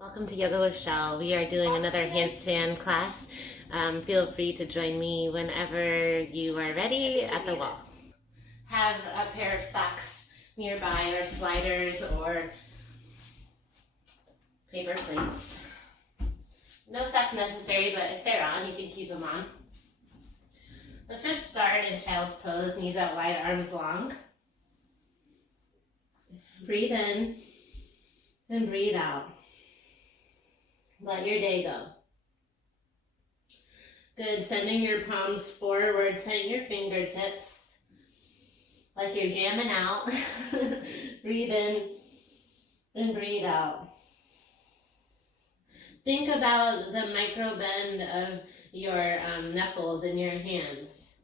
Welcome to Yoga with Shell. We are doing another handstand class. Feel free to join me whenever you are ready at the wall. Have a pair of socks nearby, or sliders, or paper plates. No socks necessary, but if they're on, you can keep them on. Let's just start in child's pose, knees out wide, arms long. Breathe in and breathe out. Let your day go. Good, sending your palms forward, tighten your fingertips like you're jamming out. Breathe in and breathe out. Think about the micro bend of your knuckles in your hands.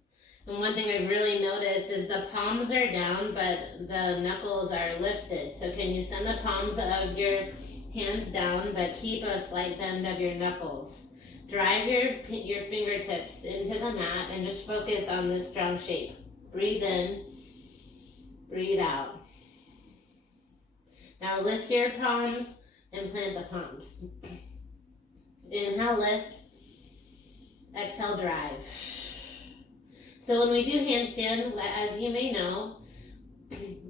And one thing I've really noticed is the palms are down, but the knuckles are lifted. So can you send the palms of your hands down, but keep a slight bend of your knuckles. Drive your fingertips into the mat and just focus on this strong shape. Breathe in, breathe out. Now lift your palms and plant the palms. Inhale, lift. Exhale, drive. So when we do handstand, as you may know,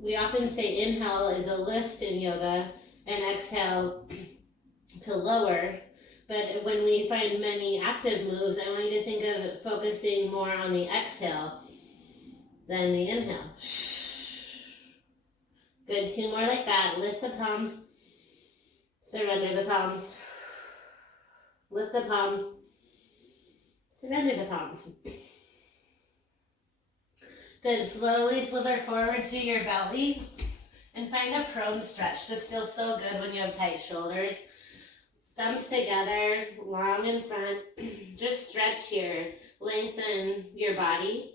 we often say inhale is a lift in yoga, and exhale to lower. But when we find many active moves, I want you to think of focusing more on the exhale than the inhale. Good, two more like that. Lift the palms, surrender the palms. Lift the palms, surrender the palms. Good, slowly slither forward to your belly. And find a prone stretch. This feels so good when you have tight shoulders. Thumbs together, long in front. Just stretch here. Lengthen your body.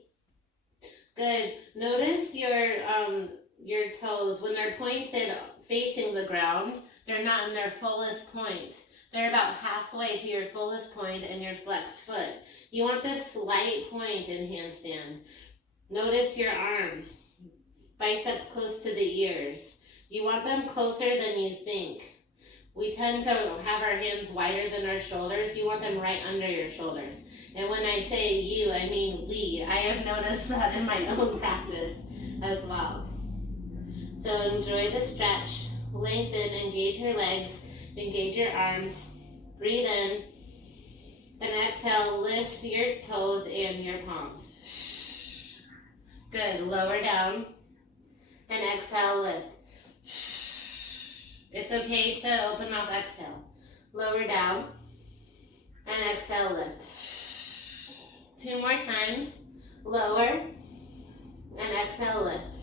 Good. Notice your toes. When they're pointed facing the ground, they're not in their fullest point. They're about halfway to your fullest point and your flexed foot. You want this slight point in handstand. Notice your arms. Biceps close to the ears. You want them closer than you think. We tend to have our hands wider than our shoulders. You want them right under your shoulders. And when I say you, I mean we. I have noticed that in my own practice as well. So enjoy the stretch. Lengthen, engage your legs, engage your arms. Breathe in. And exhale, lift your toes and your palms. Good, lower down. And exhale, lift. It's okay to open mouth exhale. Lower down. And exhale, lift. Two more times. Lower. And exhale, lift.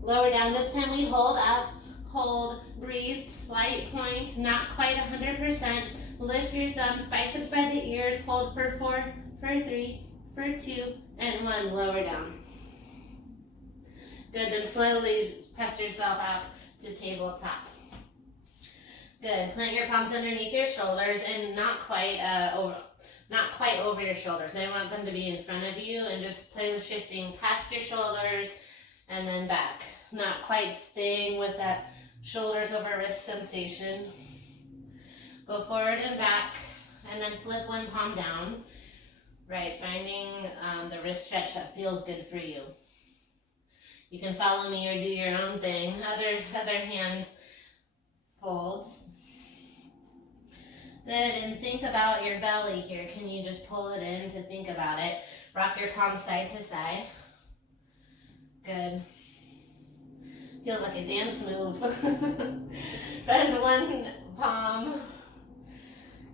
Lower down. This time we hold up. Hold. Breathe. Slight point. Not quite 100%. Lift your thumbs. Biceps by the ears. Hold for 4, for 3, for 2, and 1. Lower down. Good, then slowly press yourself up to tabletop. Good, plant your palms underneath your shoulders and not quite over your shoulders. I want them to be in front of you and just play with shifting past your shoulders and then back. Not quite staying with that shoulders over wrist sensation. Go forward and back and then flip one palm down. Right, finding the wrist stretch that feels good for you. You can follow me or do your own thing. Other hand folds. Good, and think about your belly here. Can you just pull it in to think about it? Rock your palms side to side. Good. Feels like a dance move. Bend one palm.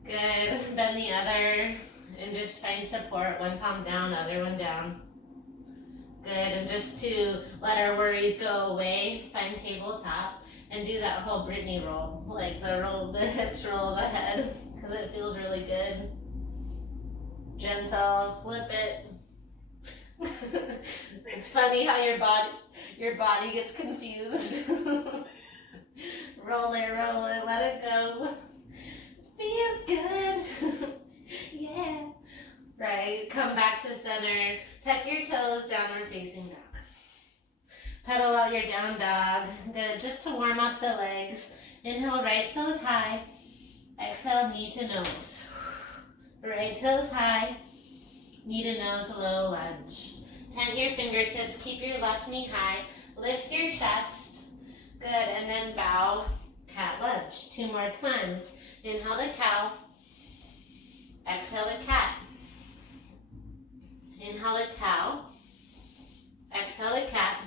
Good, bend the other. And just find support. One palm down, other one down. Good, and just to let our worries go away, find tabletop and do that whole Britney roll. Like the roll the hips, roll the head, because it feels really good. Gentle, flip it. It's funny how your body gets confused. Roll it, let it go. Feels good. Yeah. Right, come back to center. Tuck your toes, downward facing dog. Pedal out your down dog. Good, just to warm up the legs. Inhale, right toes high. Exhale, knee to nose. Right toes high. Knee to nose, low lunge. Tent your fingertips, keep your left knee high. Lift your chest. Good, and then bow, cat lunge. 2 more times. Inhale the cow. Exhale the cat. Inhale the cow. Exhale the cat.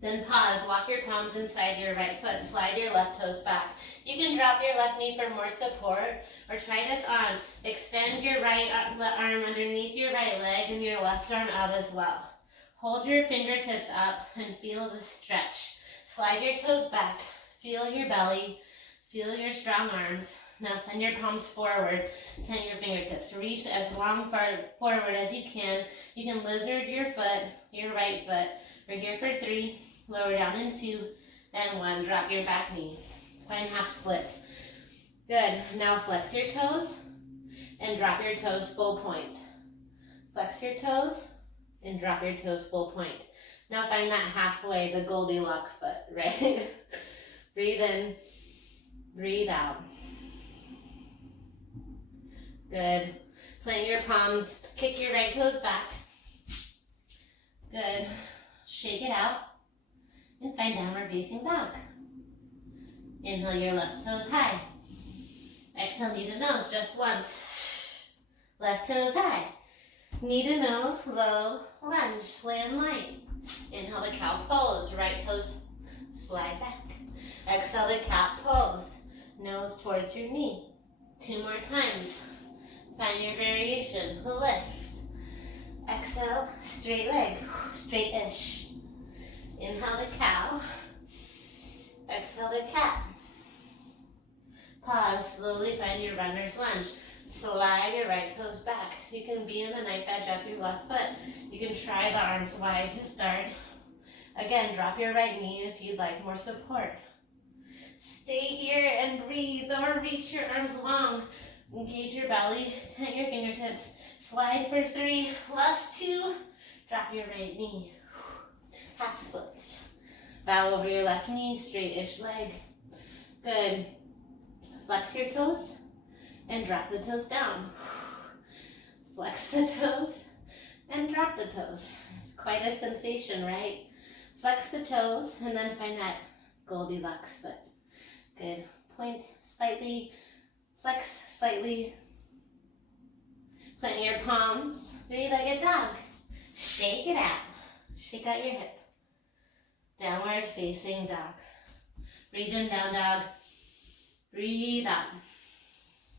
Then pause, walk your palms inside your right foot, slide your left toes back. You can drop your left knee for more support, or try this on. Extend your right arm underneath your right leg and your left arm out as well. Hold your fingertips up and feel the stretch. Slide your toes back, feel your belly, feel your strong arms. Now send your palms forward, tent your fingertips. Reach as long forward as you can. You can lizard your foot, your right foot. We're here for 3, lower down in 2, and 1. Drop your back knee. Find half splits. Good. Now flex your toes and drop your toes full point. Flex your toes and drop your toes full point. Now find that halfway, the Goldilocks foot, right? Breathe in, breathe out. Good. Plant your palms, kick your right toes back. Good. Shake it out and find downward facing dog. Inhale your left toes high. Exhale, knee to nose just once. Left toes high. Knee to nose, low lunge, land light. Inhale the cow pose, right toes slide back. Exhale the cat pose, nose towards your knee. 2 more times. Find your variation, lift. Exhale, straight leg, straight-ish. Inhale the cow. Exhale the cat. Pause, slowly find your runner's lunge. Slide your right toes back. You can be in the knife edge of your left foot. You can try the arms wide to start. Again, drop your right knee if you'd like more support. Stay here and breathe, or reach your arms long. Engage your belly, tent your fingertips. Slide for 3, last 2. Drop your right knee. Half splits. Bow over your left knee, straight-ish leg. Good. Flex your toes and drop the toes down. Flex the toes and drop the toes. It's quite a sensation, right? Flex the toes and then find that Goldilocks foot. Good. Point slightly, flex slightly. Plant your palms, 3-legged dog. Shake it out. Shake out your hip. Downward facing dog. Breathe in, down dog. Breathe out.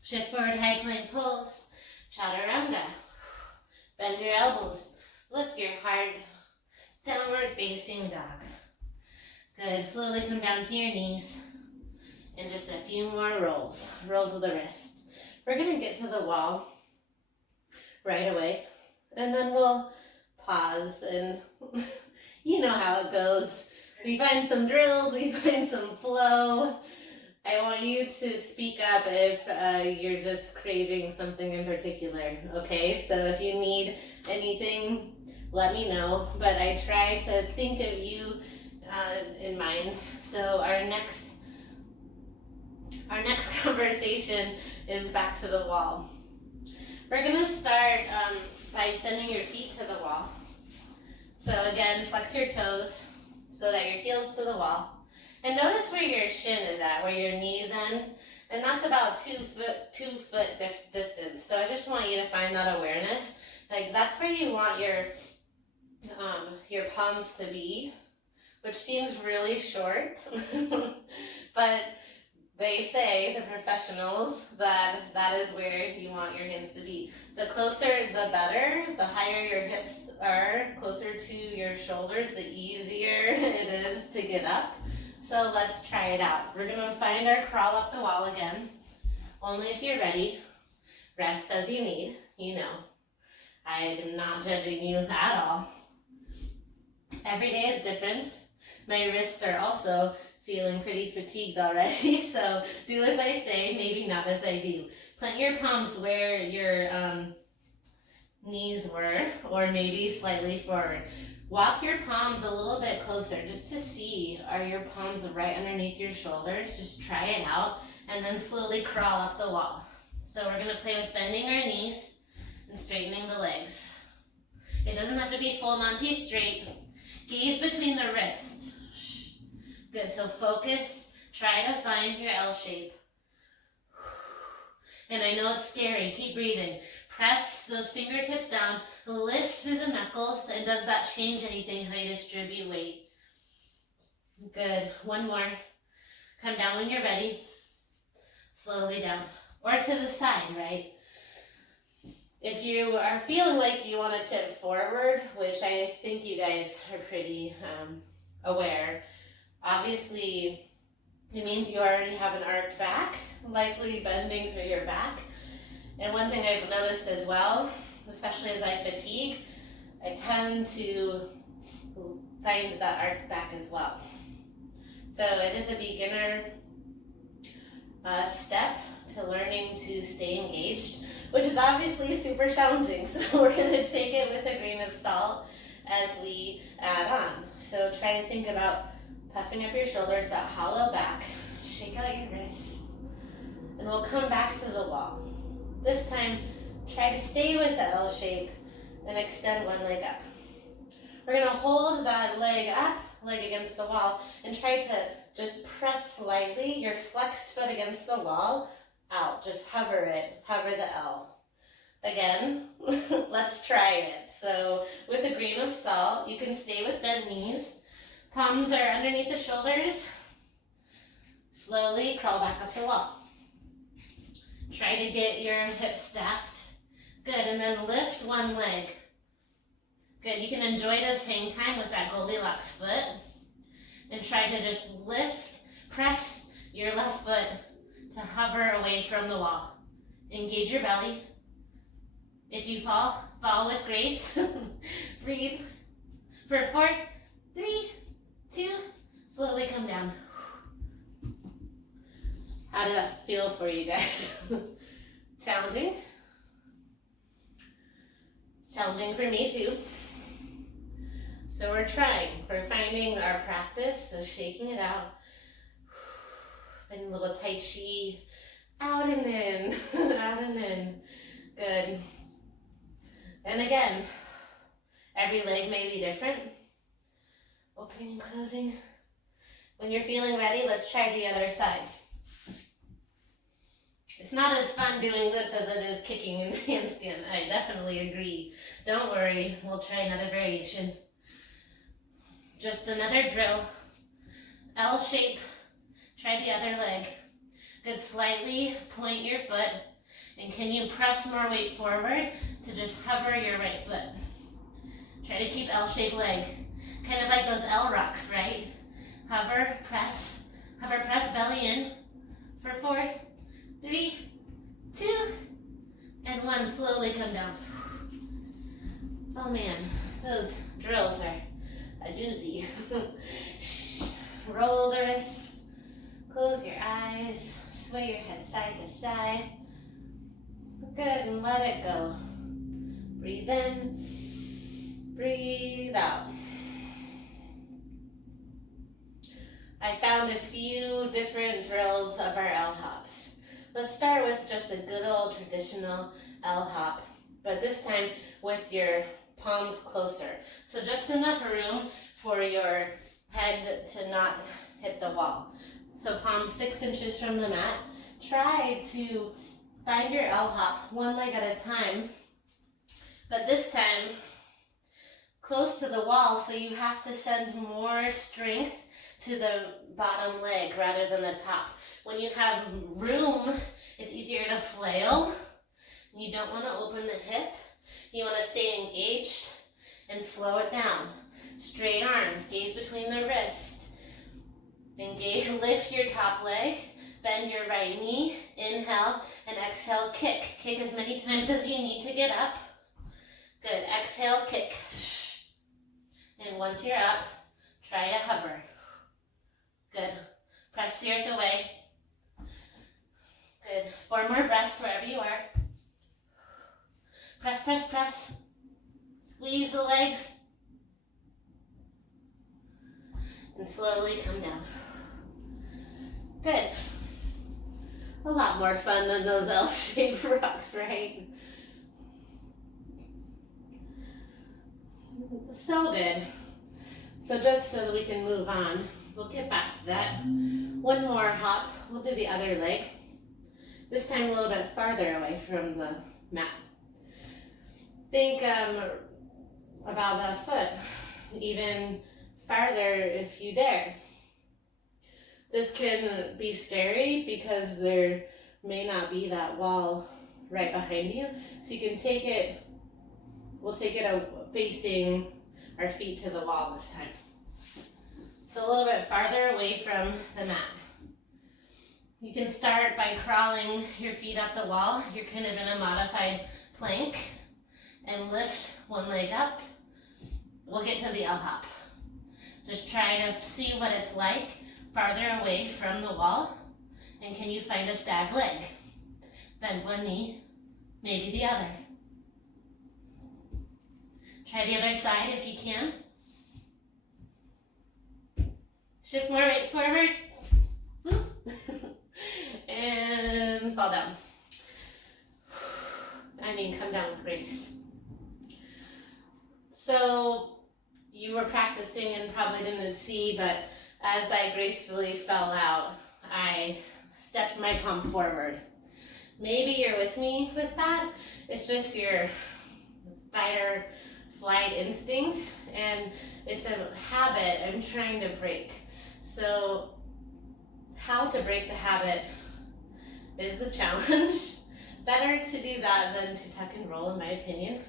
Shift forward, high plank pose. Chaturanga. Bend your elbows. Lift your heart. Downward facing dog. Good. Slowly come down to your knees. And just a few more rolls. Rolls of the wrist. We're going to get to the wall right away. And then we'll pause and you know how it goes. We find some drills, we find some flow. I want you to speak up if you're just craving something in particular, okay? So if you need anything, let me know. But I try to think of you in mind. So our next conversation is back to the wall. We're gonna start by sending your feet to the wall. So again, flex your toes so that your heel's to the wall. And notice where your shin is at, where your knees end. And that's about 2 foot distance. So I just want you to find that awareness. Like that's where you want your palms to be, which seems really short. But they say, the professionals, that is where you want your hands to be. The closer, the better. The higher your hips are, closer to your shoulders, the easier it is to get up. So let's try it out. We're going to find our crawl up the wall again. Only if you're ready. Rest as you need. You know, I'm not judging you at all. Every day is different. My wrists are also feeling pretty fatigued already, so do as I say, maybe not as I do. Plant your palms where your knees were, or maybe slightly forward. Walk your palms a little bit closer just to see, are your palms right underneath your shoulders? Just try it out, and then slowly crawl up the wall. So we're gonna play with bending our knees and straightening the legs. It doesn't have to be full Monty straight. Gaze between the wrists. Good, so focus, try to find your L shape. And I know it's scary, keep breathing. Press those fingertips down, lift through the knuckles, and does that change anything how you distribute weight? Good, one more. Come down when you're ready. Slowly down, or to the side, right? If you are feeling like you want to tip forward, which I think you guys are pretty aware, obviously it means you already have an arched back, likely bending through your back. And one thing I've noticed as well, especially as I fatigue, I tend to find that arched back as well. So it is a beginner step to learning to stay engaged, which is obviously super challenging. So we're going to take it with a grain of salt as we add on. So try to think about puffing up your shoulders, that hollow back. Shake out your wrists. And we'll come back to the wall. This time, try to stay with the L shape and extend one leg up. We're going to hold that leg up, leg against the wall, and try to just press slightly your flexed foot against the wall out. Just hover it, hover the L. Again, let's try it. So with a grain of salt, you can stay with bent knees. Palms are underneath the shoulders. Slowly crawl back up the wall. Try to get your hips stacked. Good, and then lift one leg. Good, you can enjoy this hang time with that Goldilocks foot. And try to just lift, press your left foot to hover away from the wall. Engage your belly. If you fall, fall with grace. Breathe. For 4, 3, 2, slowly come down. How did that feel for you guys? Challenging? Challenging for me too. So we're trying. We're finding our practice, so shaking it out. Finding a little Tai Chi. Out and in. Out and in. Good. And again, every leg may be different. Opening and closing. When you're feeling ready, let's try the other side. It's not as fun doing this as it is kicking in handstand. I definitely agree. Don't worry, we'll try another variation. Just another drill. L shape. Try the other leg. Good, slightly point your foot. And can you press more weight forward to just hover your right foot? Try to keep L-shaped leg. Kind of like those L rocks, right? Hover, press, belly in. For 4, 3, 2, and 1. Slowly come down. Oh man, those drills are a doozy. Roll the wrists, close your eyes, sway your head side to side. Good, and let it go. Breathe in, breathe out. I found a few different drills of our L hops. Let's start with just a good old traditional L hop, but this time with your palms closer. So just enough room for your head to not hit the wall. So palms 6 inches from the mat. Try to find your L hop one leg at a time, but this time close to the wall, so you have to send more strength to the bottom leg rather than the top. When you have room, it's easier to flail. You don't want to open the hip. You want to stay engaged and slow it down. Straight arms, gaze between the wrist. Engage, lift your top leg, bend your right knee, inhale, and exhale, kick. Kick as many times as you need to get up. Good, exhale, kick. And once you're up, try to hover. Good, press the earth away. Good, 4 more breaths wherever you are. Press, press, press. Squeeze the legs. And slowly come down. Good. A lot more fun than those L-shaped rocks, right? So good. So just so that we can move on, we'll get back to that. One more hop. We'll do the other leg. This time a little bit farther away from the mat. Think about the foot, even farther if you dare. This can be scary because there may not be that wall right behind you. So you can take it, we'll take it facing our feet to the wall this time. So a little bit farther away from the mat. You can start by crawling your feet up the wall. You're kind of in a modified plank, and lift one leg up. We'll get to the L hop. Just try to see what it's like farther away from the wall, and can you find a stag leg? Bend one knee, maybe the other. Try the other side if you can. Shift more weight forward. And fall down. Come down with grace. So you were practicing and probably didn't see, but as I gracefully fell out, I stepped my palm forward. Maybe you're with me with that. It's just your fight or flight instinct, and it's a habit I'm trying to break. So how to break the habit is the challenge. Better to do that than to tuck and roll, in my opinion.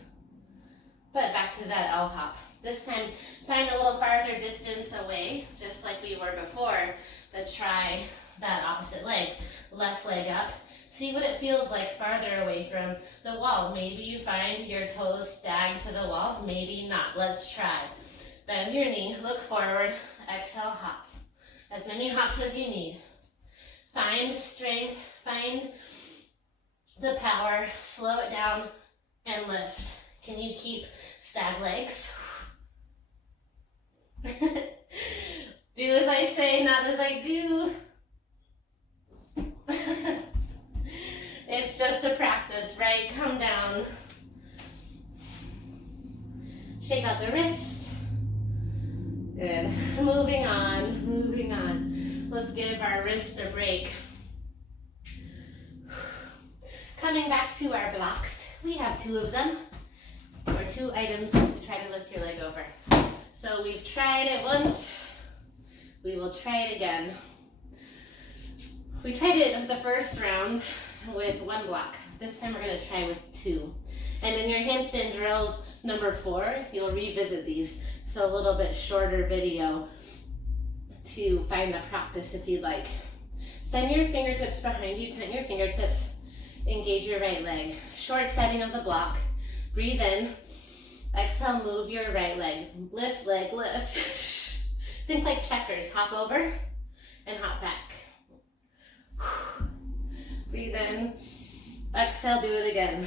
But back to that L hop. This time, find a little farther distance away, just like we were before, but try that opposite leg. Left leg up. See what it feels like farther away from the wall. Maybe you find your toes stag to the wall, maybe not. Let's try. Bend your knee, look forward, exhale, hop. As many hops as you need. Find strength, find the power, slow it down, and lift. Can you keep stag legs? Do as I say, not as I do. It's just a practice, right? Come down. Shake out the wrists. Good. Moving on, moving on. Let's give our wrists a break. Coming back to our blocks. We have two of them, or two items to try to lift your leg over. So we've tried it once. We will try it again. We tried it the first round with one block. This time we're going to try with two. And in your handstand drills number 4, you'll revisit these. So a little bit shorter video to find the practice if you'd like. Send your fingertips behind you, tighten your fingertips, engage your right leg. Short setting of the block. Breathe in. Exhale, move your right leg. Lift, leg, lift. Think like checkers. Hop over and hop back. Breathe in. Exhale, do it again.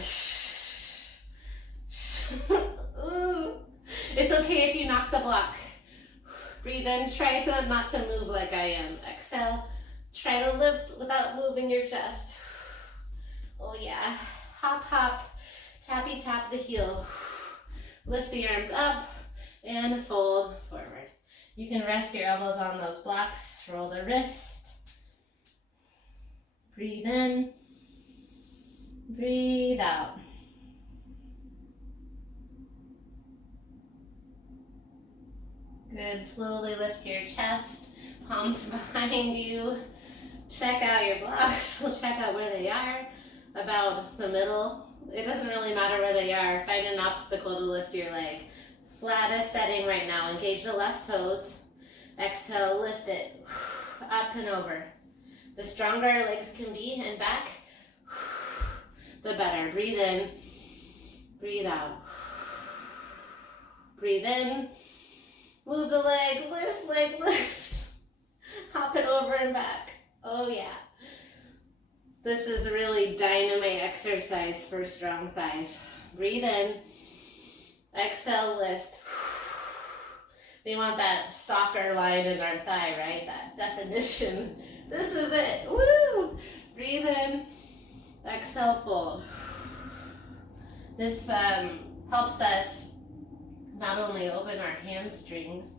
It's okay if you knock the block. Breathe in. Try not to move like I am. Exhale. Try to lift without moving your chest. Oh yeah. Hop, hop. Tappy tap the heel. Lift the arms up and fold forward. You can rest your elbows on those blocks. Roll the wrist. Breathe in. Breathe out. Good. Slowly lift your chest. Palms behind you. Check out your blocks. We'll check out where they are. About the middle. It doesn't really matter where they are. Find an obstacle to lift your leg. Flattest setting right now. Engage the left toes. Exhale, lift it. Up and over. The stronger our legs can be and back, the better. Breathe in. Breathe out. Breathe in. Move the leg. Lift, leg, lift. Hop it over and back. Oh yeah. This is really dynamite exercise for strong thighs. Breathe in. Exhale, lift. We want that soccer line in our thigh, right? That definition. This is it. Woo! Breathe in. Exhale, fold. This helps us not only open our hamstrings,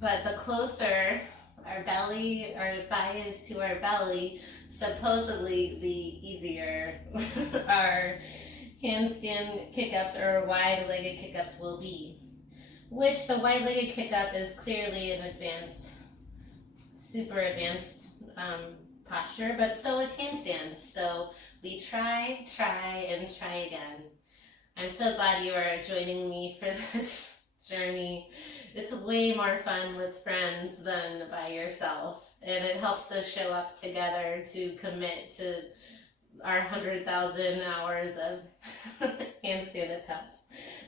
but the closer our belly, our thigh is to our belly, supposedly the easier our handstand kick-ups or wide-legged kick-ups will be. Which the wide-legged kick-up is clearly an advanced, super advanced posture, but so is handstand. So we try, and try again. I'm so glad you are joining me for this journey. It's way more fun with friends than by yourself, and it helps us show up together to commit to our 100,000 hours of handstand attempts.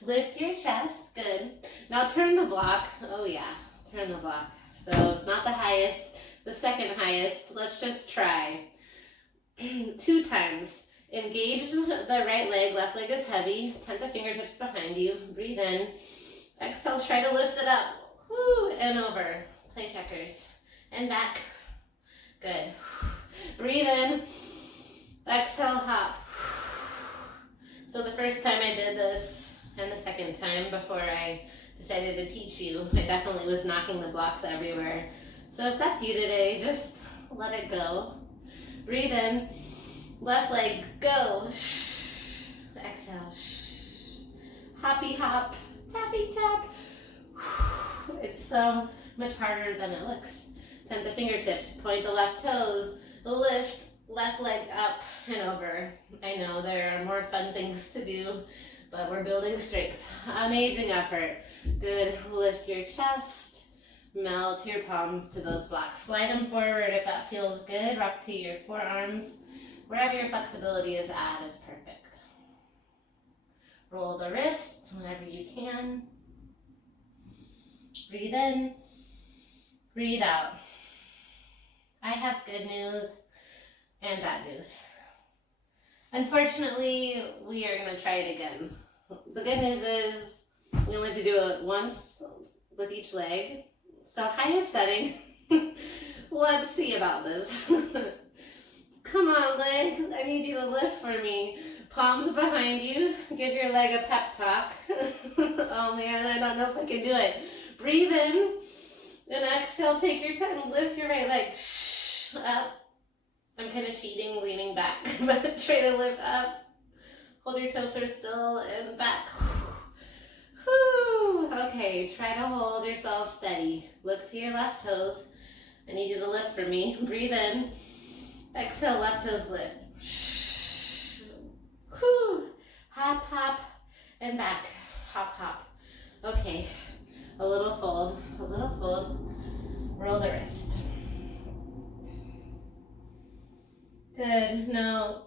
Lift your chest, good. Now turn the block. Oh yeah, turn the block. So it's not the highest, the second highest. Let's just try. 2 times. Engage the right leg, left leg is heavy. Tent the fingertips behind you. Breathe in. Exhale, try to lift it up. Woo, and over. Play checkers. And back. Good. Breathe in. Exhale, hop. So the first time I did this, and the second time before I decided to teach you, I definitely was knocking the blocks everywhere. So if that's you today, just let it go. Breathe in. Left leg, go. Exhale. Hoppy hop. Tappy tap. It's so much harder than it looks. Tent the fingertips. Point the left toes. Lift. Left leg up and over. I know there are more fun things to do, but we're building strength. Amazing effort. Good. Lift your chest. Melt your palms to those blocks. Slide them forward if that feels good. Rock to your forearms. Wherever your flexibility is at is perfect. Roll the wrists whenever you can. Breathe in. Breathe out. I have good news and bad news. Unfortunately, we are going to try it again. The good news is we only have to do it once with each leg. So highest setting. Let's see about this. Come on, leg. I need you to lift for me. Palms behind you. Give your leg a pep talk. Oh man, I don't know if I can do it. Breathe in and exhale. Take your time. Lift your right leg. Up. I'm kind of cheating, leaning back, but try to lift up. Hold your toes still and back. Whew. Okay, try to hold yourself steady. Look to your left toes. I need you to lift for me. Breathe in. Exhale, left toes lift. Whew. Hop, hop, and back. Hop, hop. Okay, a little fold, a little fold. Roll the wrist. Good. Now,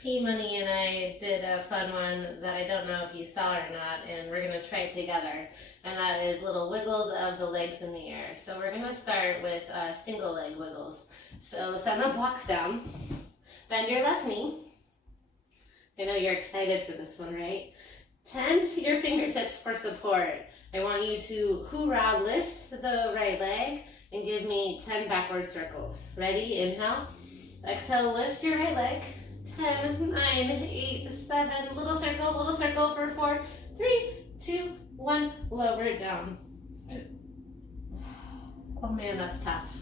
P Money and I did a fun one that I don't know if you saw or not, and we're going to try it together. And that is little wiggles of the legs in the air. So we're going to start with single leg wiggles. So send the blocks down. Bend your left knee. I know you're excited for this one, right? Tent your fingertips for support. I want you to hoorah lift the right leg and give me 10 backward circles. Ready? Inhale. Exhale, lift your right leg. 10, 9, 8, 7. Little circle for 4, 3, 2, 1. Lower it down. Oh man, that's tough.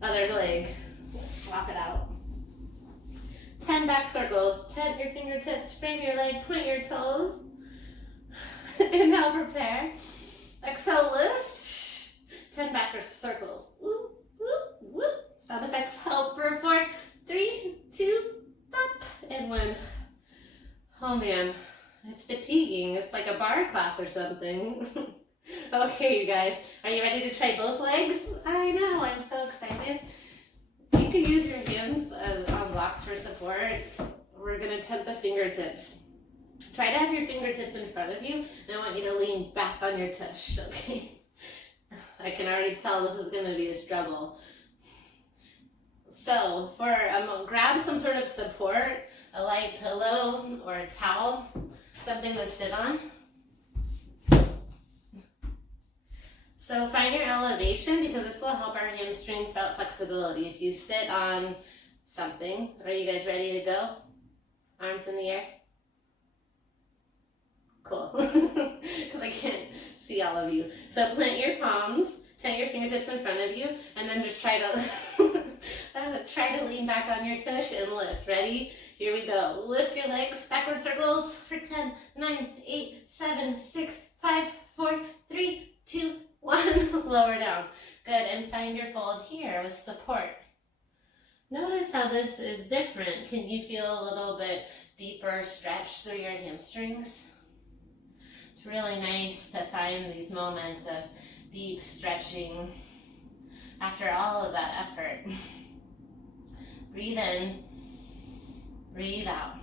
Other leg. Let's swap it out. 10 back circles. Tent your fingertips. Frame your leg. Point your toes. Inhale, prepare. Exhale, lift. 10 back circles. Whoop, whoop, whoop. Sound effects help for 4, 3, 2, up, and 1. Oh man, it's fatiguing. It's like a bar class or something. Okay, you guys, are you ready to try both legs? I know, I'm so excited. You can use your hands on blocks for support. We're gonna tent the fingertips. Try to have your fingertips in front of you, and I want you to lean back on your tush, okay? I can already tell this is gonna be a struggle. So, grab some sort of support. a light pillow or a towel, something to sit on. So find your elevation, because this will help our hamstring flexibility. If you sit on something, are you guys ready to go? Arms in the air? Cool, because I can't see all of you. So plant your palms, tent your fingertips in front of you, and then just try to lean back on your tush and lift. Ready? Here we go. Lift your legs, backward circles for 10, 9, 8, 7, 6, 5, 4, 3, 2, 1. Lower down. Good, and find your fold here with support. Notice how this is different. Can you feel a little bit deeper stretch through your hamstrings? It's really nice to find these moments of deep stretching after all of that effort. Breathe in, breathe out.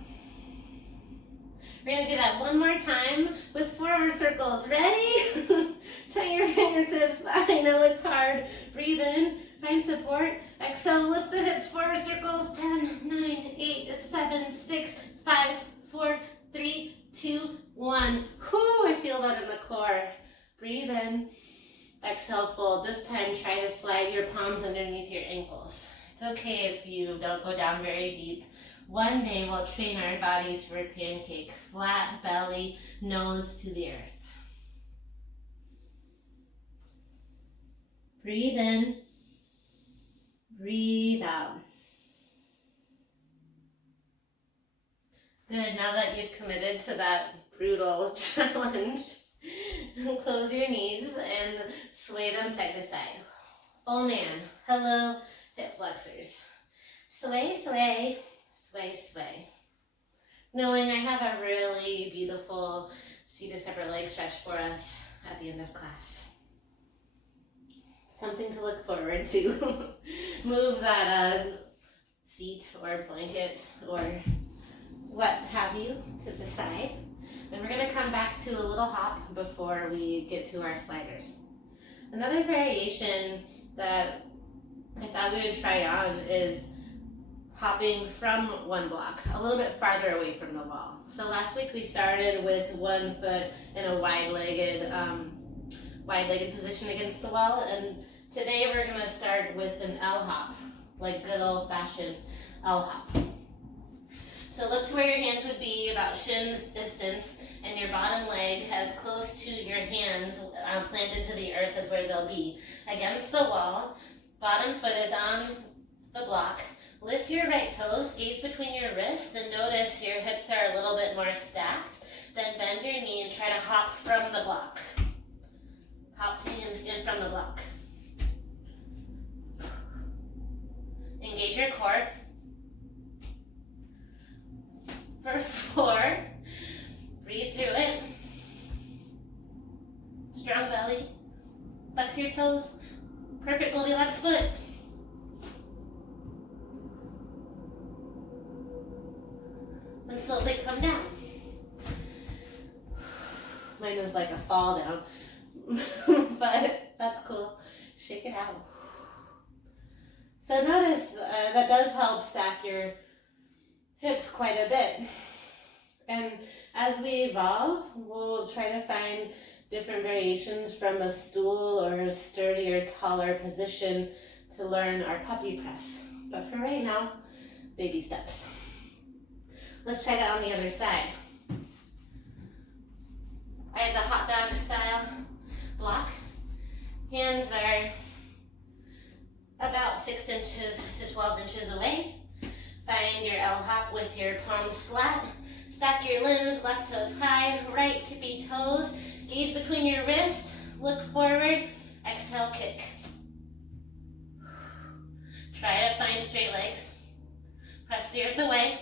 We're going to do that one more time with forearm circles. Ready? Tie your fingertips. I know it's hard. Breathe in, find support. Exhale, lift the hips, forward circles. 10, 9, 8, 7, 6, 5, 4, 3, 2, 1. Whoo, I feel that in the core. Breathe in. Exhale, fold. This time, try to slide your palms underneath your ankles. It's okay if you don't go down very deep. One day we'll train our bodies for a pancake. Flat belly, nose to the earth. Breathe in. Breathe out. Good, now that you've committed to that brutal challenge, close your knees and sway them side to side. Full man. Hello, hip flexors. Sway, sway, sway, sway. Knowing I have a really beautiful seated separate leg stretch for us at the end of class. Something to look forward to. Move that seat or blanket or what have you to the side. Then we're going to come back to a little hop before we get to our sliders. Another variation that I thought we would try on is hopping from one block, a little bit farther away from the wall. So last week we started with 1 foot in a wide-legged position against the wall, and today we're going to start with an L hop, like good old-fashioned L hop. So look to where your hands would be, about shin's distance, and your bottom leg as close to your hands planted to the earth as where they'll be. Against the wall, bottom foot is on the block. Lift your right toes, gaze between your wrists, and notice your hips are a little bit more stacked. Then bend your knee and try to hop from the block. Hop to handstand from the block. Engage your core. For 4, breathe through it. Strong belly. Flex your toes. Perfect Goldilocks foot. Then slowly come down. Mine was like a fall down, but that's cool. Shake it out. So notice that does help stack your hips quite a bit. And as we evolve, we'll try to find different variations from a stool or a sturdier, taller position to learn our puppy press. But for right now, baby steps. Let's try that on the other side. I have the hot dog style block. Hands are about 6 inches to 12 inches away. Find your L hop with your palms flat. Stack your limbs, left toes high, right tippy toes. Gaze between your wrists, look forward, exhale, kick. Try to find straight legs. Press the earth away.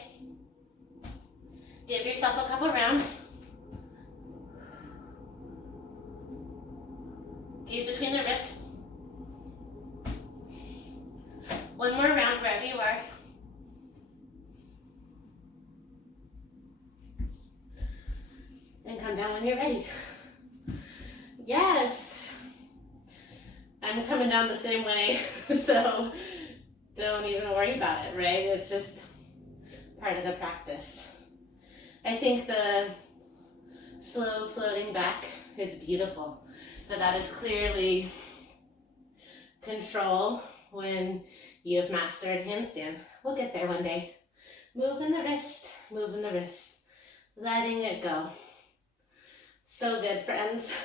Give yourself a couple rounds. Gaze between the wrists. One more round wherever you are. And come down when you're ready. Yes. I'm coming down the same way, so don't even worry about it, right? It's just part of the practice. I think the slow floating back is beautiful, but that is clearly control when you have mastered handstand. We'll get there one day. Moving the wrist, letting it go. So good, friends.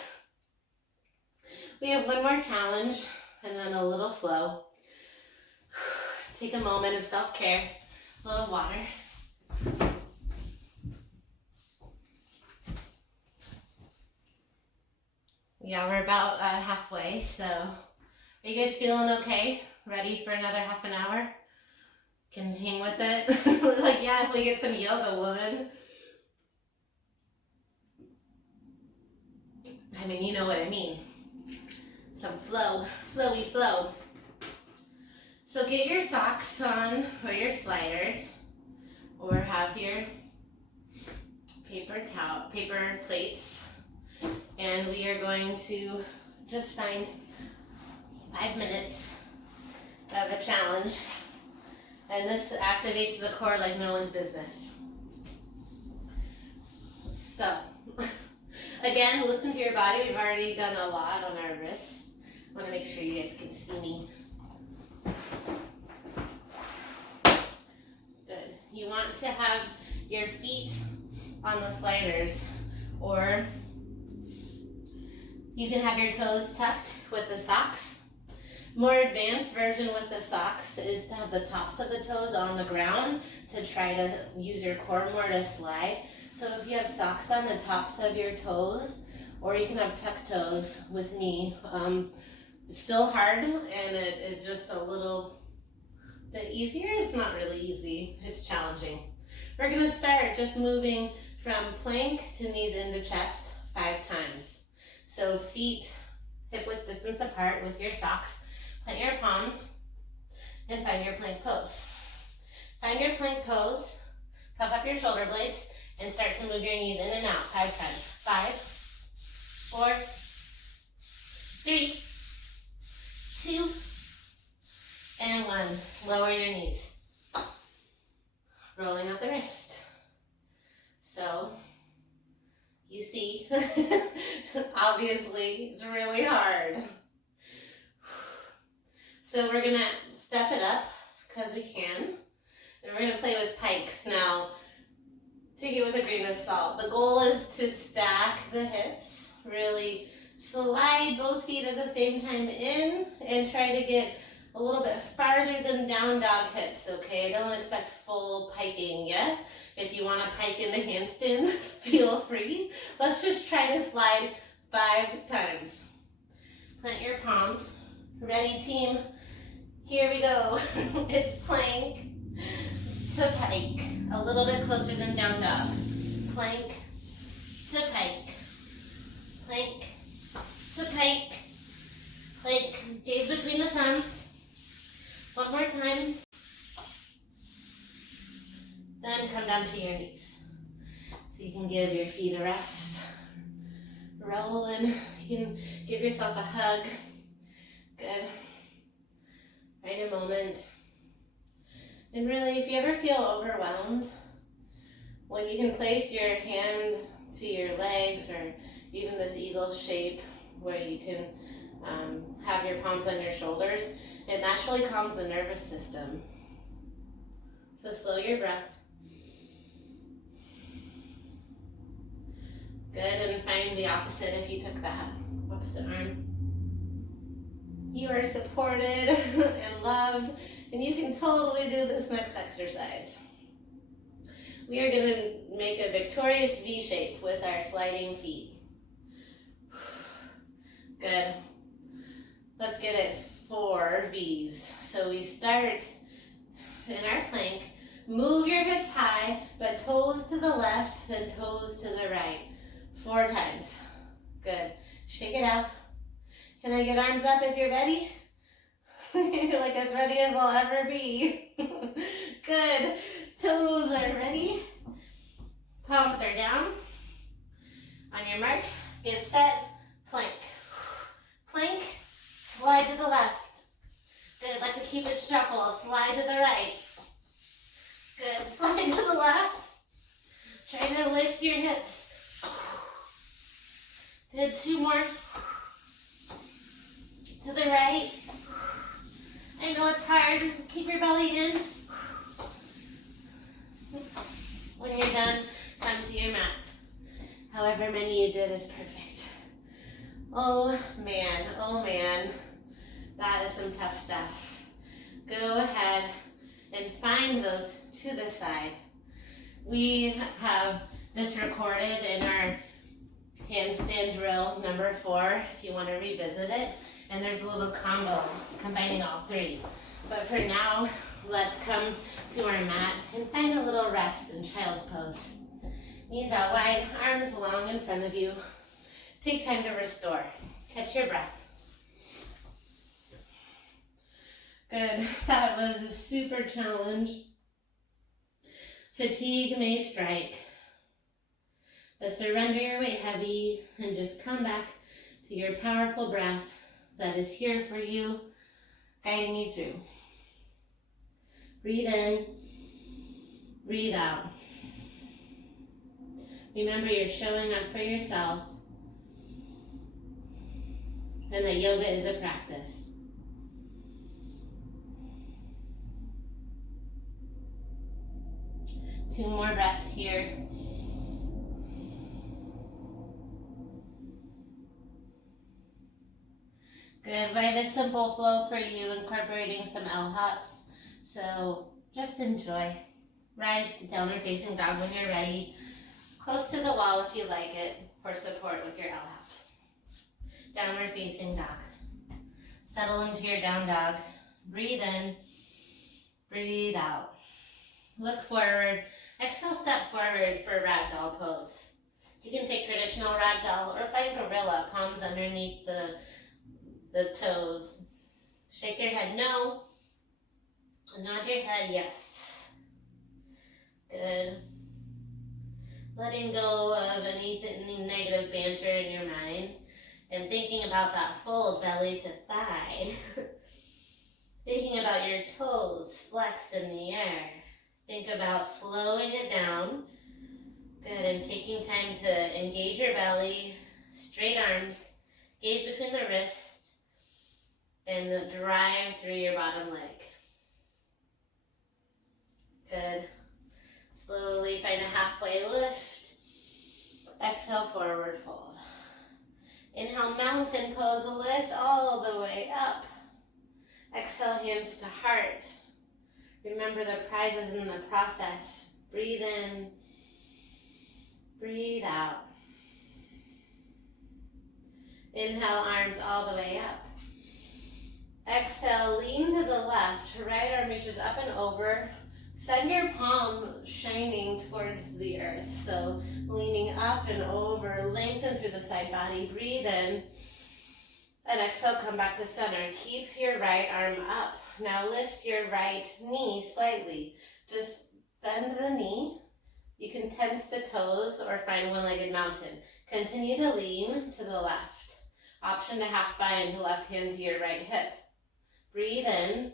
We have one more challenge and then a little flow. Take a moment of self-care, a little water. Yeah, we're about halfway, so are you guys feeling okay? Ready for another half an hour? Can hang with it? Like, yeah, if we get some yoga, woman. I mean, you know what I mean. Some flow, flowy flow. So get your socks on, or your sliders, or have your paper plates, and we are going to just find 5 minutes of a challenge, and this activates the core like no one's business. So, again, listen to your body. We've already done a lot on our wrists. I want to make sure you guys can see me. Good. You want to have your feet on the sliders, or you can have your toes tucked with the socks. More advanced version with the socks is to have the tops of the toes on the ground to try to use your core more to slide. So if you have socks on the tops of your toes, or you can have tuck toes with me, it's still hard and it is just a little bit easier. It's not really easy, it's challenging. We're gonna start just moving from plank to knees into chest 5 times. So feet hip width distance apart with your socks. Plant your palms and find your plank pose. Find your plank pose, puff up your shoulder blades, and start to move your knees in and out 5 times. 5, 4, 3, 2, and 1. Lower your knees. Rolling out the wrist. So, you see, obviously it's really hard. So we're gonna step it up because we can. And we're gonna play with Pikes. Now, take it with a grain of salt. The goal is to stack the hips, really slide both feet at the same time in, and try to get a little bit farther than down dog hips, okay? Don't expect full piking yet. If you want to pike in the handstand, feel free. Let's just try to slide 5 times. Plant your palms. Ready, team? Here we go. It's plank to pike. A little bit closer than down dog. Plank to pike. Plank to pike. Plank. Gaze between the thumbs. One more time. Then come down to your knees. So you can give your feet a rest. Rolling. You can give yourself a hug. Good. Find a moment. And really, if you ever feel overwhelmed, when you can place your hand to your legs, or even this eagle shape where you can have your palms on your shoulders, it naturally calms the nervous system. So slow your breath. Good, and find the opposite if you took that. Opposite arm. You are supported and loved, and you can totally do this next exercise. We are going to make a victorious V shape with our sliding feet. Good. Let's get it 4 V's. So we start in our plank. Move your hips high, but toes to the left, then toes to the right. 4 times. Good. Shake it out. Can I get arms up if you're ready? You're like as ready as I'll ever be. Good. Toes are ready. Palms are down. On your mark, get set, plank. Plank, slide to the left. Good, like to keep it shuffle. Slide to the right. Good, slide to the Try to lift your hips. Good, 2 more. To the right. I know it's hard. Keep your belly in. When you're done, come to your mat. However many you did is perfect. Oh man, that is some tough stuff. Go ahead and find those to the side. We have this recorded in our handstand drill number 4 if you want to revisit it. And there's a little combo combining all 3. But for now, let's come to our mat and find a little rest in child's pose. Knees out wide, arms long in front of you. Take time to restore. Catch your breath. Good. That was a super challenge. Fatigue may strike, but surrender your weight heavy and just come back to your powerful breath that is here for you, guiding you through. Breathe in, breathe out. Remember, you're showing up for yourself and that yoga is a practice. Two more breaths here. Good. We have a simple flow for you, incorporating some L hops. So just enjoy. Rise to downward facing dog when you're ready. Close to the wall if you like it for support with your L hops. Downward facing dog. Settle into your down dog. Breathe in. Breathe out. Look forward. Exhale, step forward for Ragdoll Pose. You can take traditional Ragdoll or find Gorilla, palms underneath the toes. Shake your head no. Nod your head yes. Good. Letting go of any negative banter in your mind and thinking about that fold belly to thigh. Thinking about your toes flex in the air. Think about slowing it down. Good, and taking time to engage your belly, straight arms, gaze between the wrists, and drive through your bottom leg. Good. Slowly find a halfway lift. Exhale, forward fold. Inhale, mountain pose, lift all the way up. Exhale, hands to heart. Remember the prizes in the process. Breathe in, breathe out. Inhale, arms all the way up. Exhale, lean to the left. Right arm reaches up and over. Send your palm shining towards the earth. So leaning up and over, lengthen through the side body. Breathe in. And exhale, come back to center. Keep your right arm up. Now lift your right knee slightly. Just bend the knee. You can tense the toes or find one-legged mountain. Continue to lean to the left. Option to half bind, left hand to your right hip. Breathe in.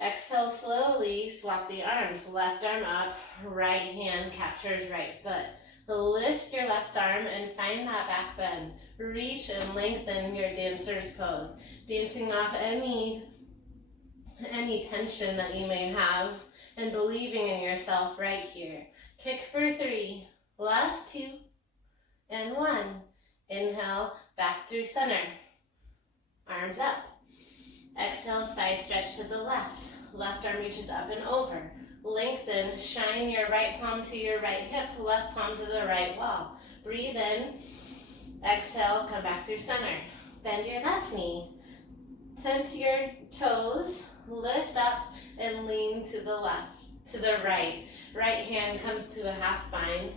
Exhale slowly, swap the arms. Left arm up, right hand captures right foot. Lift your left arm and find that back bend. Reach and lengthen your dancer's pose. Dancing off any tension that you may have and believing in yourself right here. Kick for 3, last 2, and 1. Inhale, back through center. Arms up. Exhale, side stretch to the left. Left arm reaches up and over. Lengthen, shine your right palm to your right hip, left palm to the right wall. Breathe in. Exhale, come back through center. Bend your left knee. Tense your toes, lift up and lean to the left, to the right. Right hand comes to a half bind.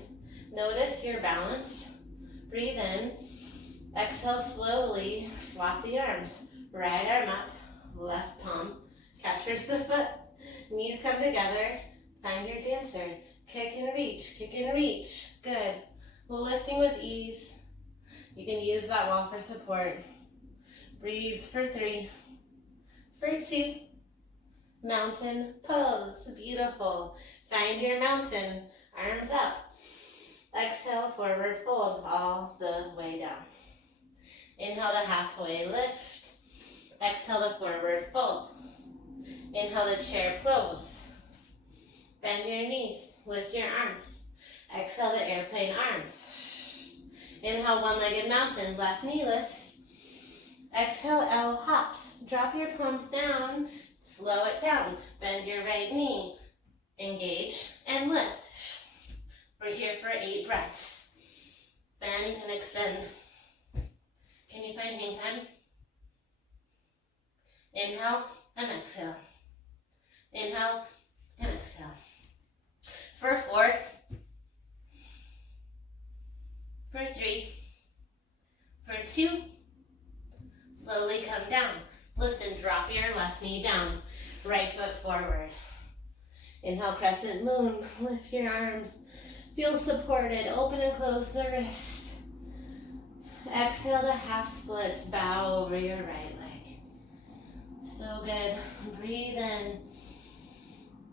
Notice your balance. Breathe in. Exhale slowly, swap the arms. Right arm up, left palm captures the foot. Knees come together. Find your dancer. Kick and reach, kick and reach. Good. Lifting with ease. You can use that wall for support. Breathe for 3, for 2, mountain pose. Beautiful. Find your mountain. Arms up. Exhale, forward fold all the way down. Inhale to halfway lift. Exhale to forward fold. Inhale to chair pose. Bend your knees. Lift your arms. Exhale to airplane arms. Inhale, one-legged mountain. Left knee lifts. Exhale, L hops. Drop your palms down. Slow it down. Bend your right knee. Engage and lift. We're here for 8 breaths. Bend and extend. Can you find hang time? Inhale and exhale. Inhale and exhale. For 4. For 3. For 2. Slowly come down. Listen, drop your left knee down. Right foot forward. Inhale, crescent moon. Lift your arms. Feel supported. Open and close the wrist. Exhale to half splits. Bow over your right leg. So good. Breathe in.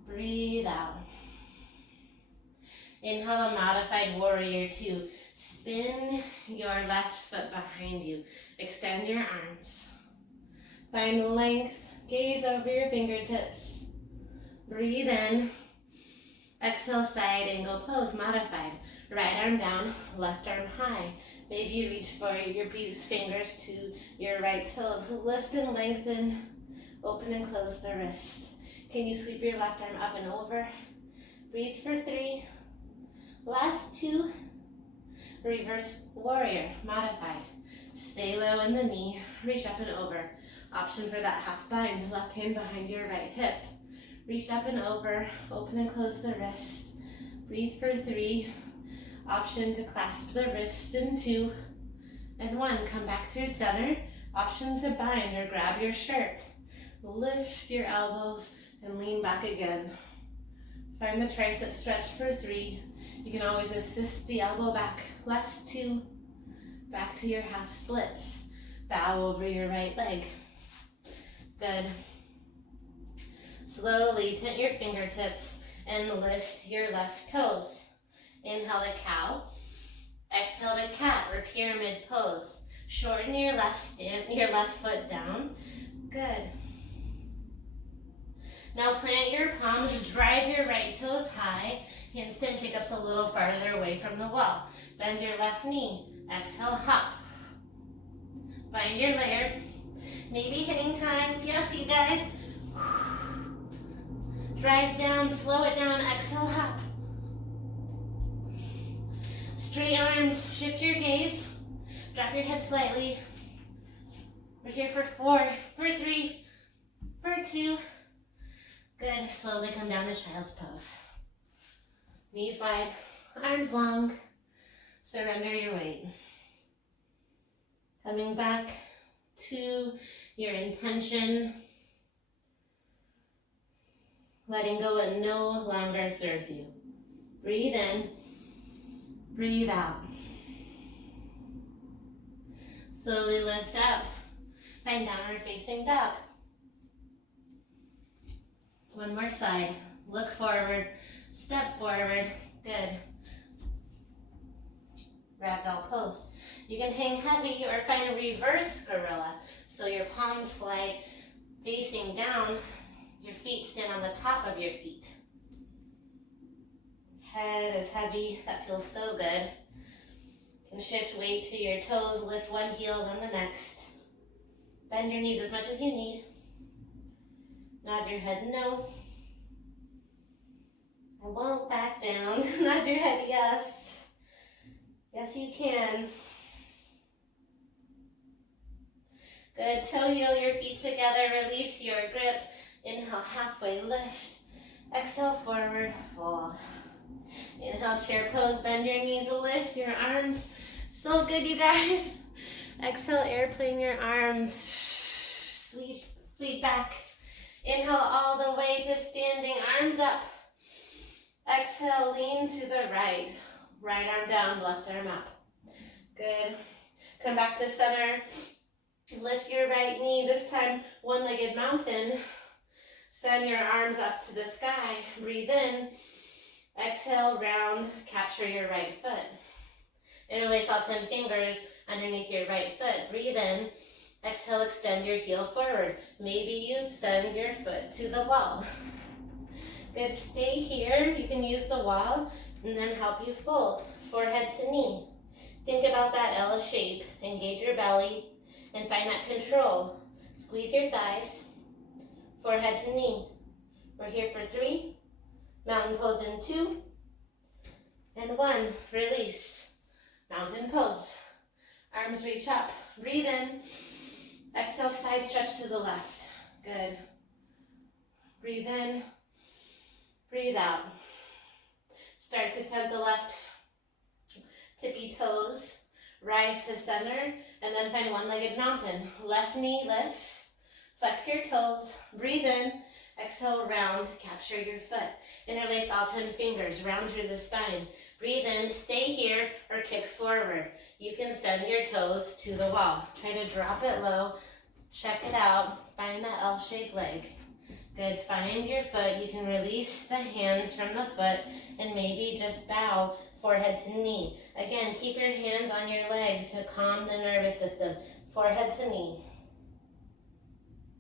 Breathe out. Inhale to modified warrior 2. Spin your left foot behind you. Extend your arms. Find length. Gaze over your fingertips. Breathe in. Exhale, side angle pose, modified. Right arm down, left arm high. Maybe you reach for your fingers to your right toes. Lift and lengthen. Open and close the wrist. Can you sweep your left arm up and over? Breathe for 3. Last 2. Reverse warrior, modified. Stay low in the knee. Reach up and over. Option for that half bind. Left hand behind your right hip. Reach up and over. Open and close the wrist. Breathe for 3. Option to clasp the wrist in 2. And 1. Come back through center. Option to bind or grab your shirt. Lift your elbows and lean back again. Find the tricep stretch for 3. You can always assist the elbow back. Last 2. Back to your half splits. Bow over your right leg. Good. Slowly tent your fingertips and lift your left toes. Inhale to cow. Exhale to cat or pyramid pose. Shorten your left foot down. Good. Now plant your palms, drive your right toes high. Handstand kick-ups a little farther away from the wall. Bend your left knee. Exhale, hop. Find your layer. Maybe hang time. Yes, you guys. Drive down, slow it down. Exhale, hop. Straight arms, shift your gaze. Drop your head slightly. We're here for 4, for 3, for 2. Good. Slowly come down to child's pose. Knees wide, arms long. Surrender your weight. Coming back to your intention. Letting go what no longer serves you. Breathe in. Breathe out. Slowly lift up. Find downward facing dog. One more side. Look forward. Step forward. Good. Ragdoll pose. You can hang heavy or find a reverse gorilla. So your palms slide facing down. Your feet stand on the top of your feet. Head is heavy. That feels so good. Can shift weight to your toes. Lift one heel, then the next. Bend your knees as much as you need. Nod your head no. I won't back down. Nod your head yes. Yes, you can. Good. Toe heel your feet together. Release your grip. Inhale, halfway lift. Exhale, forward fold. Inhale, chair pose. Bend your knees, lift your arms. So good, you guys. Exhale, airplane your arms. Sweep back. Inhale all the way to standing, arms up. Exhale, lean to the right. Right arm down, left arm up. Good. Come back to center. Lift your right knee, this time one-legged mountain. Send your arms up to the sky. Breathe in. Exhale, round. Capture your right foot. Interlace all 10 fingers underneath your right foot. Breathe in. Exhale, extend your heel forward. Maybe you send your foot to the wall. Good, stay here. You can use the wall and then help you fold. Forehead to knee. Think about that L shape. Engage your belly and find that control. Squeeze your thighs. Forehead to knee. We're here for 3. Mountain pose in 2. And 1. Release. Mountain pose. Arms reach up. Breathe in. Exhale, side stretch to the left. Good. Breathe in. Breathe out. Start to tug the left tippy toes. Rise to center. And then find one-legged mountain. Left knee lifts. Flex your toes. Breathe in. Exhale, round. Capture your foot. Interlace all 10 fingers. Round through the spine. Breathe in. Stay here or kick forward. You can send your toes to the wall. Try to drop it low. Check it out. Find that L-shaped leg. Good. Find your foot. You can release the hands from the foot and maybe just bow forehead to knee. Again, keep your hands on your legs to calm the nervous system. Forehead to knee.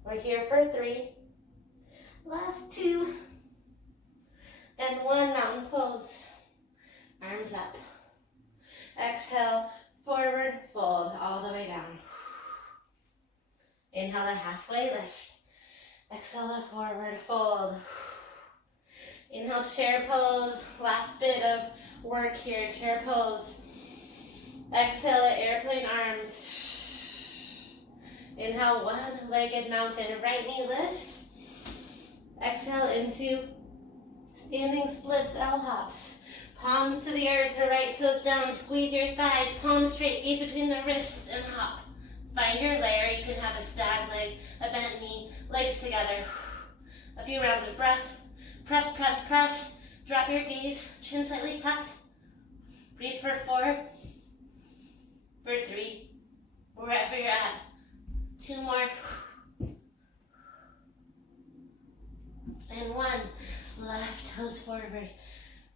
We're here for 3. Last 2. And 1, mountain pose. Arms up. Exhale, forward, fold, all the way down. Inhale to halfway lift. Exhale to forward, fold. Inhale, chair pose. Last bit of work here, chair pose. Exhale, airplane arms. Inhale, one-legged mountain. Right knee lifts. Exhale into standing splits, L hops. Palms to the earth, the right toes down. Squeeze your thighs, palms straight, gaze between the wrists, and hop. Find your layer. You can have a stag leg, a bent knee, legs together. A few rounds of breath. Press, press, press. Drop your gaze, chin slightly tucked. Breathe for 4, for 3, wherever you're at. 2 more. And 1. Left toes forward.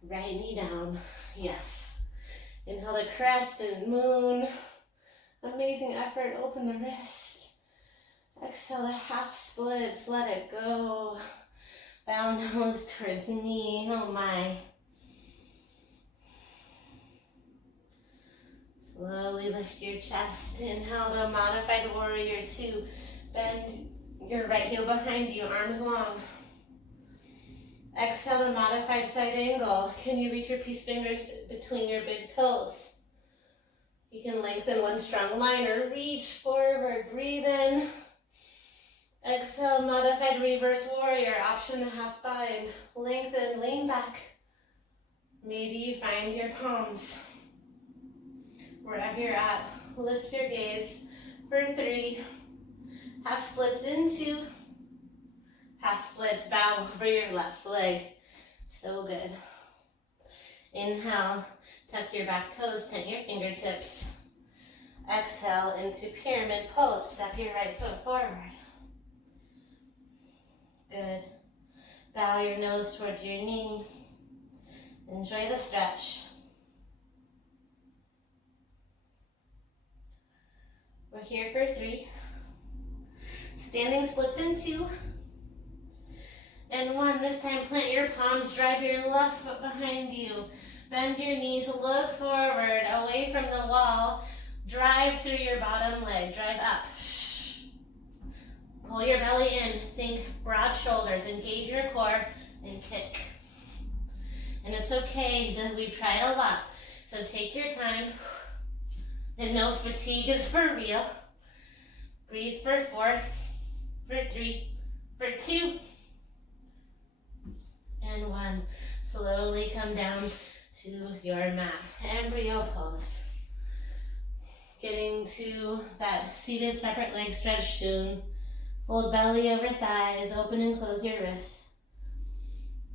Right knee down. Yes. Inhale to crescent moon. Amazing effort. Open the wrist. Exhale to half splits. Let it go. Bow nose towards knee. Oh my. Slowly lift your chest. Inhale to modified warrior 2. Bend your right heel behind you. Arms long. Exhale to modified side angle. Can you reach your peace fingers between your big toes? You can lengthen one strong line or reach forward. Breathe in. Exhale, modified reverse warrior. Option to half bind. Lengthen, lean back. Maybe you find your palms. Wherever you're at, lift your gaze for 3. Half splits in 2. Half splits, bow over your left leg. So good. Inhale, tuck your back toes, tent your fingertips. Exhale into pyramid pose. Step your right foot forward. Good. Bow your nose towards your knee. Enjoy the stretch. We're here for 3. Standing splits in 2. And 1. This time plant your palms, drive your left foot behind you. Bend your knees, look forward, away from the wall. Drive through your bottom leg, drive up. Pull your belly in, think broad shoulders, engage your core, and kick. And it's okay, we've tried a lot. So take your time, and no fatigue is for real. Breathe for 4, for 3, for 2, and 1. Slowly come down to your mat. Embryo pose. Getting to that seated separate leg stretch soon. Fold belly over thighs, open and close your wrists.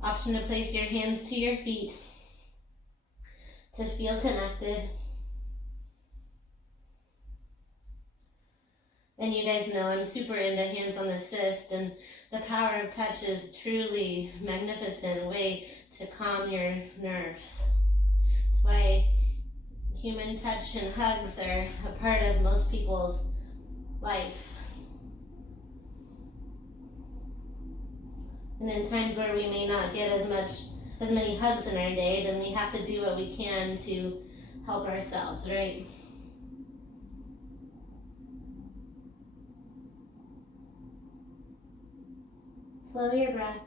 Option to place your hands to your feet to feel connected. And you guys know I'm super into hands on assist, and the power of touch is truly magnificent way to calm your nerves. That's why human touch and hugs are a part of most people's life. And in times where we may not get as many hugs in our day, then we have to do what we can to help ourselves, right? Slow your breath.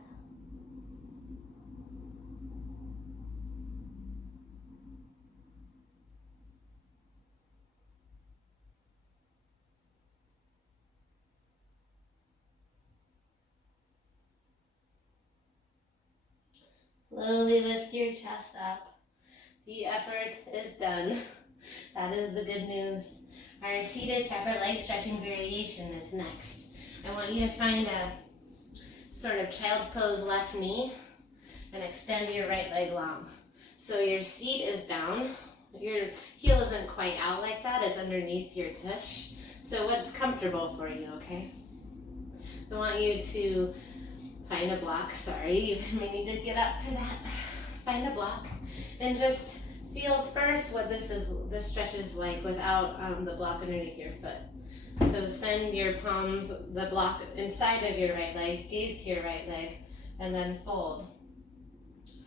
Slowly lift your chest up. The effort is done. That is the good news. Our seated separate leg stretching variation is next. I want you to find a sort of child's pose left knee and extend your right leg long. So your seat is down. Your heel isn't quite out like that. It's underneath your tush. So what's comfortable for you, okay? I want you to find a block. Sorry, you may need to get up for that. Find a block and just feel first what this stretch is like without the block underneath your foot. So send your palms, the block inside of your right leg, gaze to your right leg, and then fold.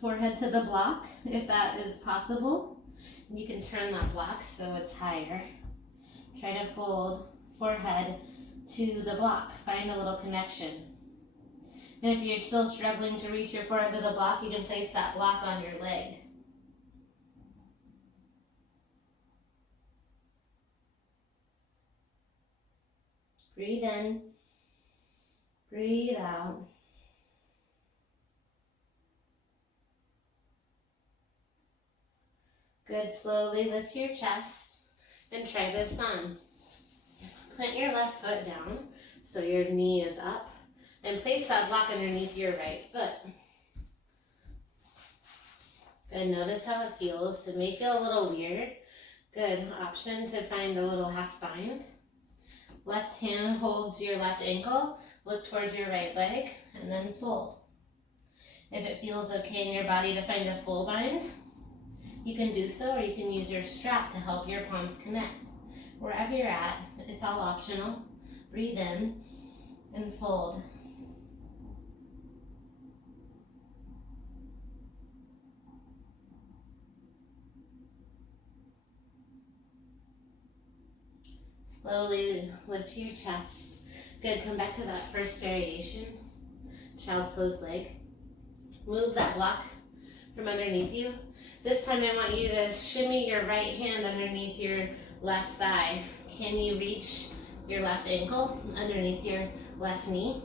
Forehead to the block, if that is possible. You can turn that block so it's higher. Try to fold forehead to the block. Find a little connection. And if you're still struggling to reach your forehead to the block, you can place that block on your leg. Breathe in, breathe out. Good, slowly lift your chest and try this on. Plant your left foot down so your knee is up and place that block underneath your right foot. Good, notice how it feels. It may feel a little weird. Good, option to find a little half bind. Left hand holds your left ankle, look towards your right leg, and then fold. If it feels okay in your body to find a full bind, you can do so, or you can use your strap to help your palms connect. Wherever you're at, it's all optional. Breathe in and fold. Slowly lift your chest. Good, come back to that first variation. Child's pose leg. Move that block from underneath you. This time I want you to shimmy your right hand underneath your left thigh. Can you reach your left ankle underneath your left knee?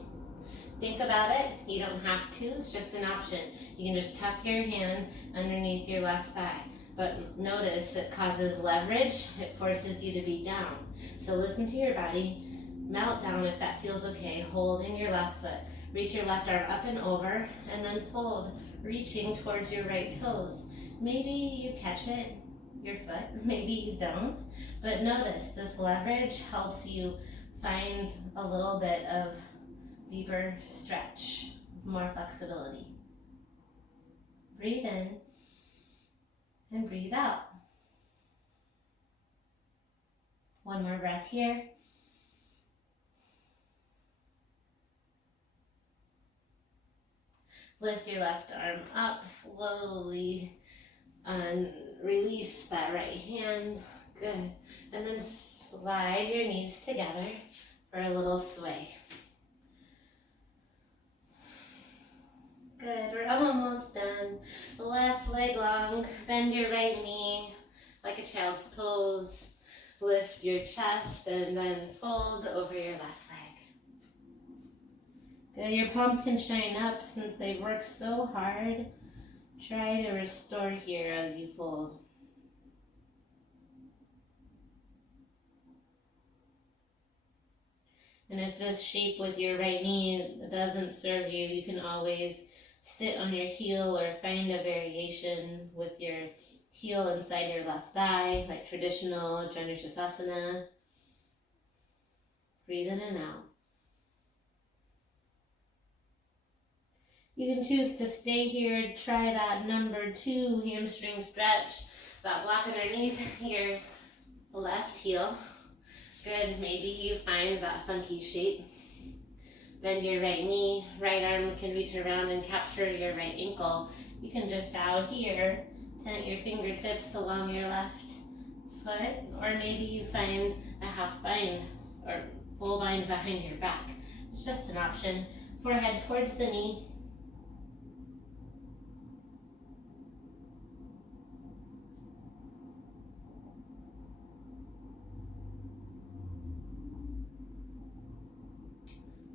Think about it. You don't have to. It's just an option. You can just tuck your hand underneath your left thigh. But notice it causes leverage. It forces you to be down. So listen to your body. Melt down if that feels okay. Holding your left foot. Reach your left arm up and over, and then fold, reaching towards your right toes. Maybe you catch it, your foot, maybe you don't. But notice this leverage helps you find a little bit of deeper stretch, more flexibility. Breathe in and breathe out. One more breath here. Lift your left arm up slowly and release that right hand. Good. And then slide your knees together for a little sway. Good, we're almost done. Left leg long, bend your right knee like a child's pose. Lift your chest and then fold over your left leg. Good, your palms can shine up since they've worked so hard. Try to restore here as you fold. And if this shape with your right knee doesn't serve you, you can always sit on your heel or find a variation with your heel inside your left thigh, like traditional Janushasana. Breathe in and out. You can choose to stay here. Try that number 2 hamstring stretch. That block underneath your left heel. Good. Maybe you find that funky shape. Bend your right knee. Right arm can reach around and capture your right ankle. You can just bow here. Tent your fingertips along your left foot. Or maybe you find a half bind or full bind behind your back. It's just an option. Forehead towards the knee.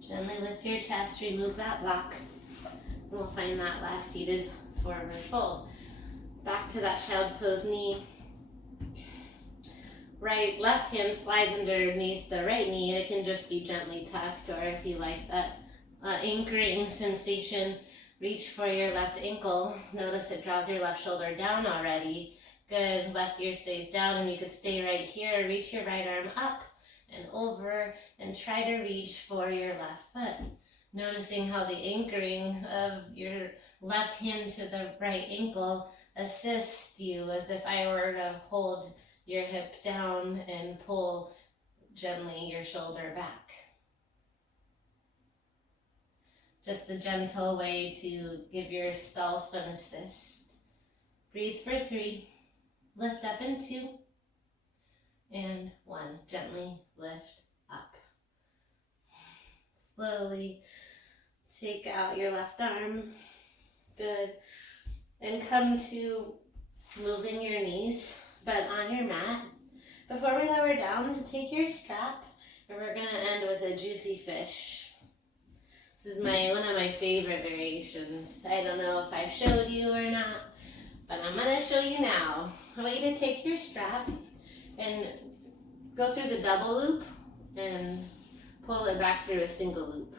Gently lift your chest, remove that block, and we'll find that last seated forward fold. Back to that child's pose knee. Left hand slides underneath the right knee, and it can just be gently tucked, or if you like that anchoring sensation, reach for your left ankle. Notice it draws your left shoulder down already. Good, left ear stays down, and you could stay right here. Reach your right arm up and over, and try to reach for your left foot. Noticing how the anchoring of your left hand to the right ankle assists you, as if I were to hold your hip down and pull gently your shoulder back. Just a gentle way to give yourself an assist. Breathe for 3, lift up in 2, and 1. Gently lift up. Slowly take out your left arm. Good. And come to moving your knees, but on your mat. Before we lower down, take your strap, and we're going to end with a juicy fish. This is one of my favorite variations. I don't know if I showed you or not, but I'm going to show you now. I want you to take your strap and go through the double loop and pull it back through a single loop.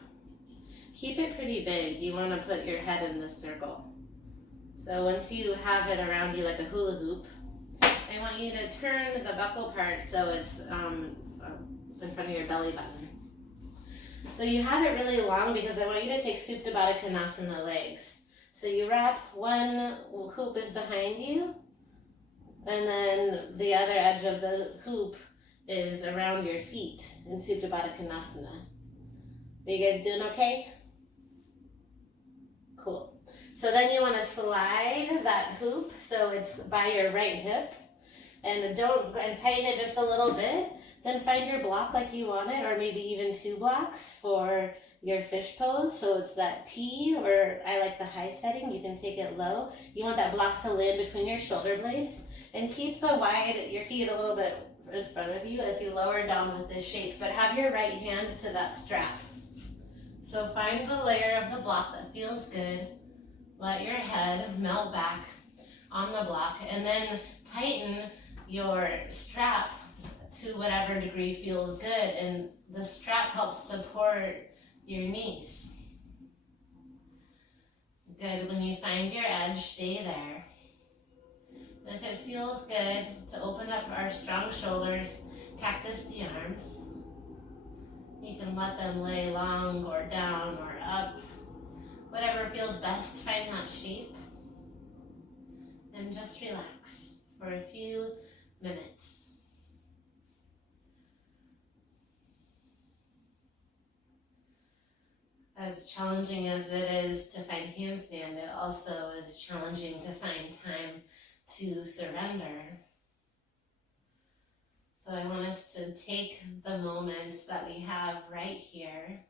Keep it pretty big. You want to put your head in this circle. So once you have it around you like a hula hoop, I want you to turn the buckle part so it's in front of your belly button. So you have it really long because I want you to take Supta Baddha Konasana legs. So you wrap one hoop is behind you, and then the other edge of the hoop is around your feet in Supta Baddha Konasana. Are you guys doing okay? Cool. So then you want to slide that hoop so it's by your right hip, and tighten it just a little bit. Then find your block like you want it, or maybe even 2 blocks for your fish pose. So it's that T, or I like the high setting. You can take it low. You want that block to land between your shoulder blades, and keep your feet a little bit in front of you as you lower down with this shape, but have your right hand to that strap. So find the layer of the block that feels good. Let your head melt back on the block, and then tighten your strap to whatever degree feels good, and the strap helps support your knees. Good. When you find your edge, stay there. If it feels good to open up our strong shoulders, cactus the arms. You can let them lay long or down or up. Whatever feels best, find that shape. And just relax for a few minutes. As challenging as it is to find handstand, it also is challenging to find time to surrender. So I want us to take the moments that we have right here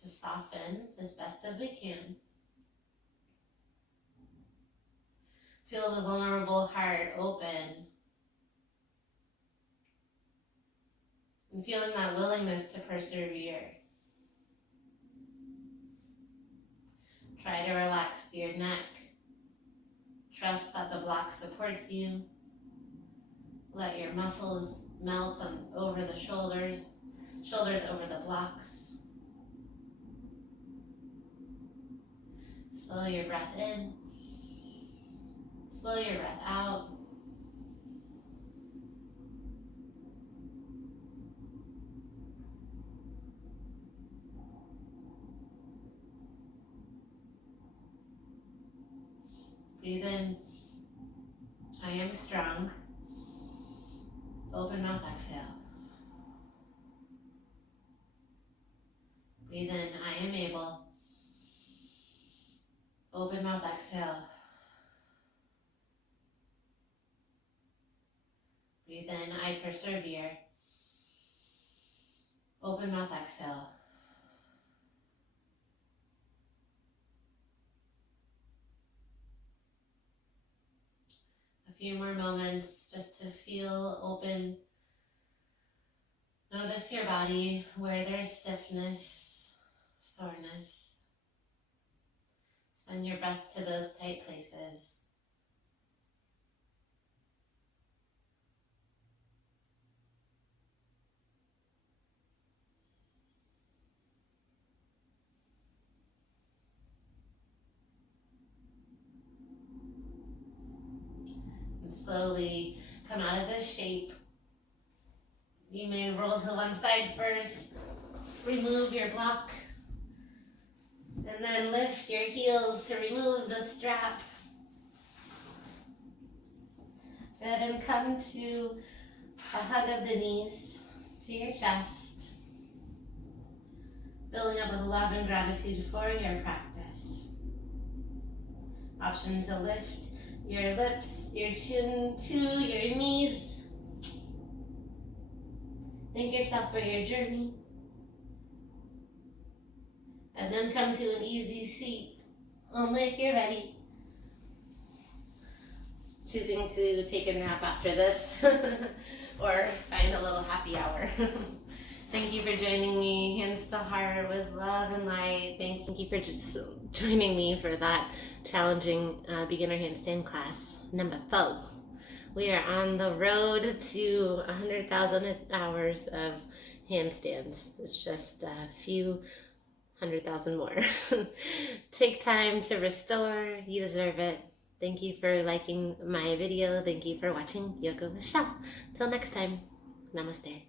to soften as best as we can. Feel the vulnerable heart open. And feeling that willingness to persevere. Try to relax your neck. Trust that the block supports you. Let your muscles melt over the shoulders over the blocks. Slow your breath in. Slow your breath out. Breathe in. I am strong. Open mouth, exhale. Breathe in. I am able. Open mouth, exhale. Breathe in. I persevere. Open mouth, exhale. A few more moments just to feel open. Notice your body where there's stiffness, soreness. Send your breath to those tight places. And slowly come out of this shape. You may roll to one side first, remove your block, and then lift your heels to remove the strap. Good, and come to a hug of the knees to your chest, filling up with love and gratitude for your practice. Option to lift your lips, your chin to your knees. Thank yourself for your journey. And then come to an easy seat, only if you're ready. Choosing to take a nap after this or find a little happy hour. Thank you for joining me. Hands to heart with love and light. Thank you for just joining me for that challenging beginner handstand class number 4. We are on the road to 100,000 hours of handstands. It's just a few 100,000 more. Take time to restore. You deserve it. Thank you for liking my video. Thank you for watching Yoga with Shah. Till next time, namaste.